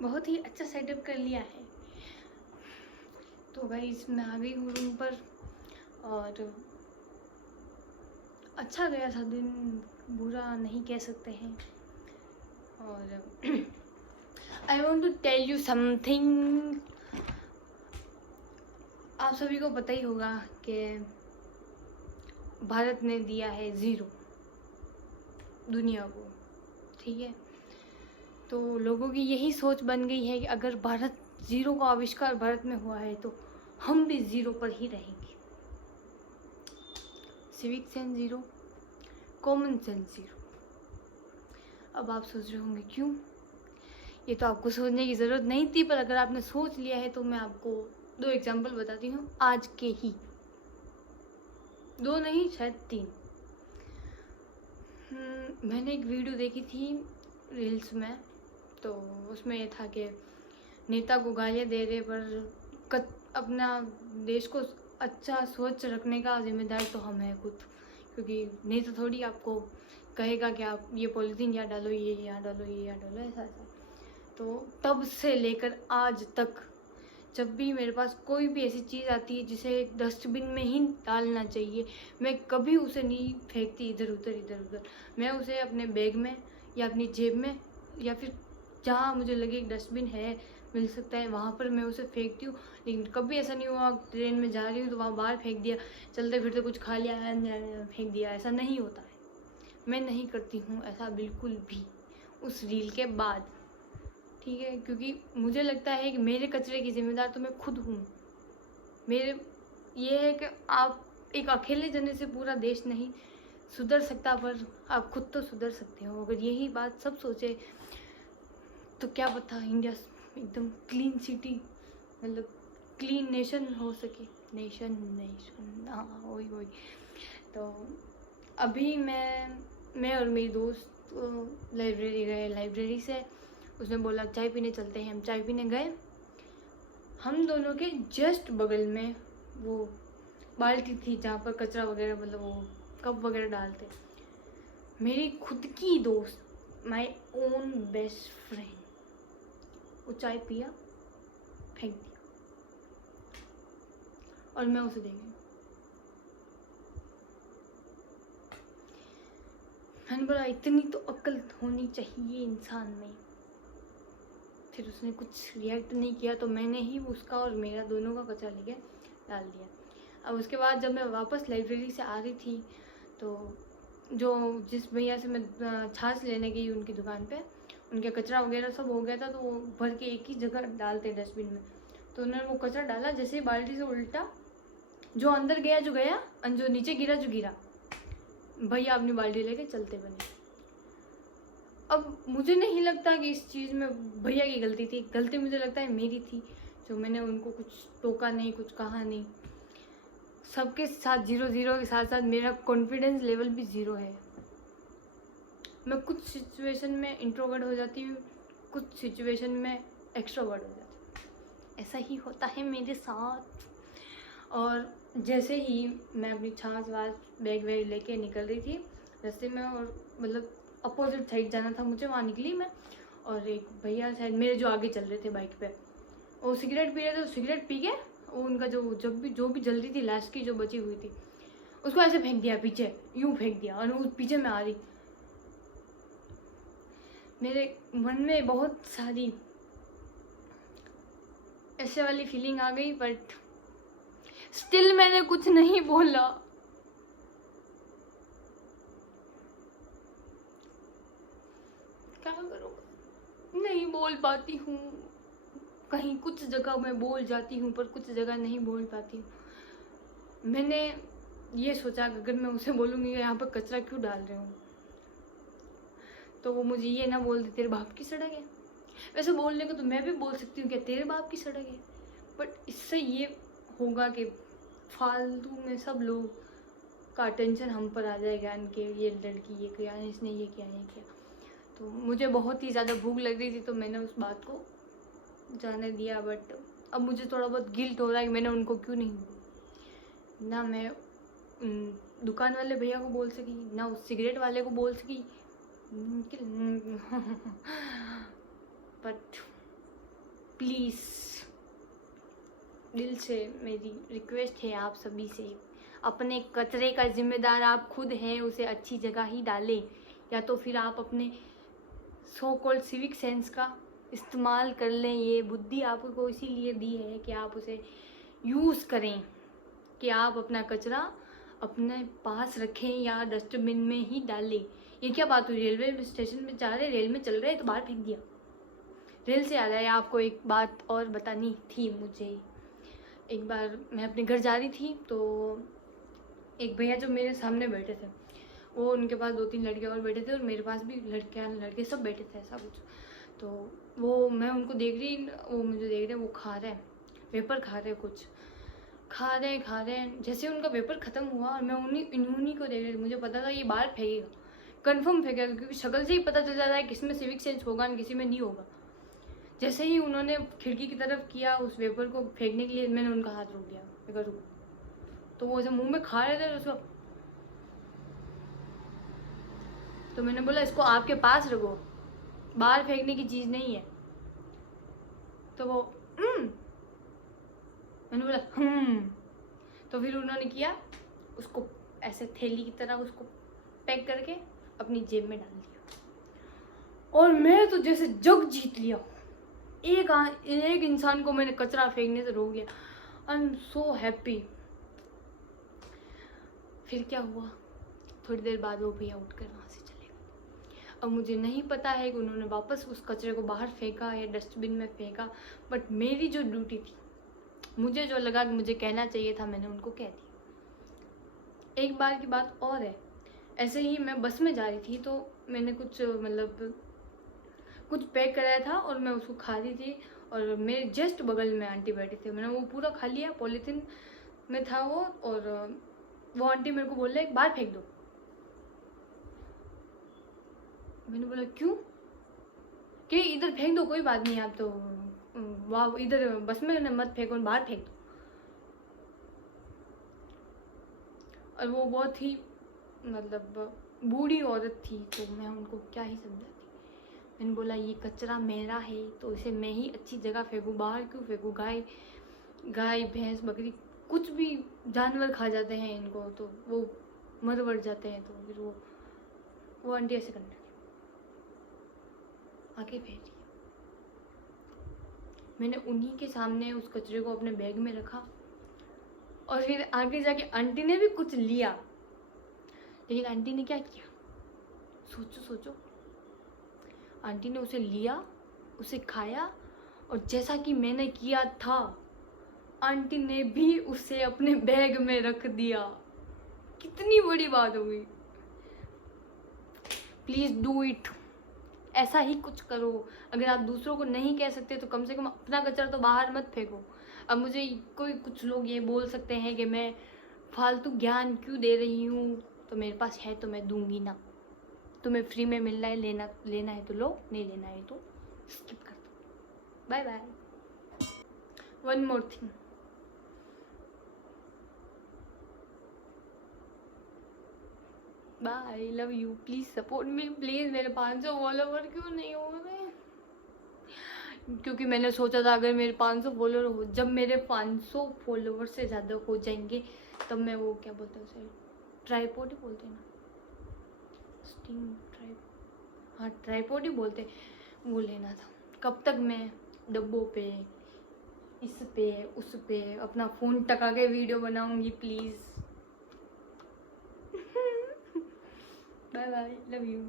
बहुत ही अच्छा सेटअप कर लिया है। तो गाइस मैं आ गई हूँ रूम पर और अच्छा गया था दिन, बुरा नहीं कह सकते हैं। और I want to tell you something. आप सभी को पता ही होगा कि भारत ने दिया है 0 दुनिया को, ठीक है। तो लोगों की यही सोच बन गई है कि अगर भारत 0 का आविष्कार भारत में हुआ है तो हम भी 0 पर ही रहेंगे। Civic sense 0, common sense 0। अब आप सोच रहे होंगे क्यों? ये तो आपको सोचने की ज़रूरत नहीं थी, पर अगर आपने सोच लिया है तो मैं आपको 2 एग्जाम्पल बताती हूँ आज के ही। 2 नहीं, शायद 3। मैंने एक वीडियो देखी थी रील्स में, तो उसमें ये था कि नेता को गालियाँ दे रहे पर अपना देश को अच्छा स्वच्छ रखने का जिम्मेदार तो हम हैं खुद, क्योंकि नेता थोड़ी आपको कहेगा कि आप ये पॉलीथीन यहाँ डालो, ये यहाँ डालो, ये यहाँ डालो, ऐसा ऐसा। तो तब से लेकर आज तक जब भी मेरे पास कोई भी ऐसी चीज़ आती है जिसे डस्टबिन में ही डालना चाहिए, मैं कभी उसे नहीं फेंकती इधर उधर। मैं उसे अपने बैग में या अपनी जेब में या फिर जहाँ मुझे लगे डस्टबिन है, मिल सकता है, वहाँ पर मैं उसे फेंकती हूँ। लेकिन कभी ऐसा नहीं हुआ ट्रेन में जा रही हूँ तो वहाँ बाहर फेंक दिया, चलते फिरते कुछ खा लिया फेंक दिया, ऐसा नहीं होता है। मैं नहीं करती हूँ ऐसा बिल्कुल भी उस रील के बाद, ठीक है। क्योंकि मुझे लगता है कि मेरे कचरे की जिम्मेदार तो मैं खुद हूँ। मेरे ये है कि आप एक अकेले जने से पूरा देश नहीं सुधर सकता, पर आप खुद तो सुधर सकते हो। अगर यही बात सब सोचे तो क्या पता इंडिया एकदम क्लीन सिटी, मतलब क्लीन नेशन हो सके। नेशन हाँ, वही। तो अभी मैं और मेरी दोस्त लाइब्रेरी गए। लाइब्रेरी से उसने बोला चाय पीने चलते हैं। हम चाय पीने गए। हम दोनों के जस्ट बगल में वो बाल्टी थी जहाँ पर कचरा वगैरह, मतलब वो कप वगैरह डालते। मेरी खुद की दोस्त, माय ओन बेस्ट फ्रेंड, वो चाय पिया, फेंक दिया और मैं उसे देख रही। मैंने बोला इतनी तो अक्ल होनी चाहिए इंसान में। फिर उसने कुछ रिएक्ट नहीं किया तो मैंने ही उसका और मेरा दोनों का कचरा लेके डाल दिया। अब उसके बाद जब मैं वापस लाइब्रेरी से आ रही थी तो जिस भैया से मैं छाछ लेने गई उनकी दुकान पे, उनके कचरा वगैरह सब हो गया था, तो वो भर के एक ही जगह डालते डस्टबिन में। तो उन्होंने वो कचरा डाला, जैसे ही बाल्टी से उल्टा, जो अंदर गया जो गया, जो नीचे गिरा जो गिरा, भैया अपनी बाल्टी लेके चलते बने। अब मुझे नहीं लगता कि इस चीज़ में भैया की गलती थी, गलती मुझे लगता है मेरी थी, जो मैंने उनको कुछ टोका नहीं, कुछ कहा नहीं। सबके साथ 0 के साथ साथ मेरा कॉन्फिडेंस लेवल भी 0 है। मैं कुछ सिचुएशन में इंट्रोवर्ट हो जाती हूँ, कुछ सिचुएशन में एक्सट्रोवर्ट हो जाती हूँ। ऐसा ही होता है मेरे साथ। और जैसे ही मैं अपनी छाछ वाछ बैग वैग लेके निकल रही थी रास्ते में, और मतलब अपोजिट साइड जाना था मुझे, वहाँ निकली मैं। और एक भैया शायद मेरे जो आगे चल रहे थे बाइक पे, वो सिगरेट पी रहे थे। तो सिगरेट पी के वो उनका जो भी जल रही थी लास्ट की जो बची हुई थी, उसको ऐसे फेंक दिया पीछे, यूँ फेंक दिया, और उस पीछे में आ रही। मेरे मन में बहुत सारी ऐसे वाली फीलिंग आ गई, बट स्टिल मैंने कुछ नहीं बोला। क्या करूँ, नहीं बोल पाती हूँ। कहीं कुछ जगह मैं बोल जाती हूँ पर कुछ जगह नहीं बोल पाती हूँ। मैंने ये सोचा कि अगर मैं उसे बोलूँगी यहाँ पर कचरा क्यों डाल रहे हो, तो वो मुझे ये ना बोल दे तेरे बाप की सड़क है। वैसे बोलने को तो मैं भी बोल सकती हूँ क्या तेरे बाप की सड़क है, बट इससे ये होगा कि फालतू में सब लोग का अटेंशन हम पर आ जाएगा, इनके ये लड़की ये किया, इसने ये किया ये किया। तो मुझे बहुत ही ज़्यादा भूख लग रही थी तो मैंने उस बात को जाने दिया। बट अब मुझे थोड़ा बहुत गिल्ट हो रहा है कि मैंने उनको क्यों नहीं, ना मैं दुकान वाले भैया को बोल सकी, ना उस सिगरेट वाले को बोल सकी। बट प्लीज़ दिल से मेरी रिक्वेस्ट है आप सभी से, अपने कचरे का जिम्मेदार आप खुद हैं, उसे अच्छी जगह ही डालें, या तो फिर आप अपने सो कॉल्ड सिविक सेंस का इस्तेमाल कर लें। ये बुद्धि आपको इसीलिए दी है कि आप उसे यूज़ करें, कि आप अपना कचरा अपने पास रखें या डस्टबिन में ही डालें। ये क्या बात हुई, रेलवे स्टेशन में जा रहे, रेल में चल रहे तो बाहर फेंक दिया। रेल से याद आया, आपको एक बात और बतानी थी मुझे। एक बार मैं अपने घर जा रही थी तो एक भैया जो मेरे सामने बैठे थे, वो उनके पास 2-3 लड़के और बैठे थे और मेरे पास भी लड़के सब बैठे थे, ऐसा कुछ। तो वो मैं उनको देख रही, वो मुझे देख रहे, वो खा रहे हैं वेपर, खा रहे कुछ खा रहे हैं। जैसे उनका वेपर ख़त्म हुआ और मैं इन्हीं को देख रही, मुझे पता था ये बाहर फेंकेगा, कन्फर्म फेंकेगा, क्योंकि शक्ल से ही पता चल जाता है किसी में सिविक सेंस होगा और किसी में नहीं होगा। जैसे ही उन्होंने खिड़की की तरफ किया उस वेपर को फेंकने के लिए, मैंने उनका हाथ रोक दिया, मैं कहा रुको। तो वो जब मुंह में खा रहे थे उसको, तो मैंने बोला इसको आपके पास रखो, बाहर फेंकने की चीज़ नहीं है। तो वो मैंने बोला तो फिर उन्होंने किया, उसको ऐसे थैली की तरह उसको पैक करके अपनी जेब में डाल दिया। और मैं तो जैसे जग जीत लिया, एक इंसान को मैंने कचरा फेंकने से रोक लिया। I am so happy. फिर क्या हुआ, थोड़ी देर बाद वो भैया उठकर वहाँ से चले गए। अब मुझे नहीं पता है कि उन्होंने वापस उस कचरे को बाहर फेंका या डस्टबिन में फेंका, बट मेरी जो ड्यूटी थी, मुझे जो लगा कि मुझे कहना चाहिए था, मैंने उनको कह दिया। एक बार की बात और है, ऐसे ही मैं बस में जा रही थी तो मैंने कुछ पैक कराया था और मैं उसको खा रही थी और मेरे जस्ट बगल में आंटी बैठी थी। मैंने वो पूरा खा लिया, पॉलीथीन में था वो, और वो आंटी मेरे को बोल रहे बाहर फेंक दो। मैंने बोला क्यों, कि इधर फेंक दो, कोई बात नहीं, आप तो वाह इधर बस में मत फेंको, बाहर फेंक दो। और वो बहुत ही बूढ़ी औरत थी, तो मैं उनको क्या ही समझाती। मैंने बोला ये कचरा मेरा है तो इसे मैं ही अच्छी जगह फेंकूँ, बाहर क्यों फेंकूँ। गाय भैंस बकरी कुछ भी जानवर खा जाते हैं इनको, तो वो मर वर जाते हैं। तो फिर वो आंटी ऐसे करने लगी, आके फेंक। मैंने उन्हीं के सामने उस कचरे को अपने बैग में रखा और फिर आगे जाके आंटी ने भी कुछ लिया, लेकिन आंटी ने क्या किया, सोचो, आंटी ने उसे लिया, उसे खाया, और जैसा कि मैंने किया था, आंटी ने भी उसे अपने बैग में रख दिया। कितनी बड़ी बात हुई। प्लीज डू इट, ऐसा ही कुछ करो। अगर आप दूसरों को नहीं कह सकते तो कम से कम अपना कचरा तो बाहर मत फेंको। अब मुझे कुछ लोग ये बोल सकते हैं कि मैं फालतू ज्ञान क्यों दे रही हूँ, तो मेरे पास है तो मैं दूंगी ना। तुम्हें फ्री में मिल रहा है, लेना है तो लो, नहीं लेना है तो स्किप कर दो। Bye bye. One more thing, bye, love you, please support me please. मेरे 500 फॉलोवर क्यों नहीं हो रहे? क्योंकि मैंने सोचा था अगर मेरे 500 फॉलोवर हो, जब मेरे 500 फॉलोवर से ज़्यादा हो जाएंगे तब मैं वो क्या बोलते हैं उसे, ट्राइपॉड ही बोलते हैं ना, स्टिंग ट्राइप, हाँ ट्राइपॉड ही बोलते हैं, वो लेना था। कब तक मैं डब्बों पे, इस पे उस पे अपना फ़ोन टका के वीडियो बनाऊंगी। Please bye bye, love you.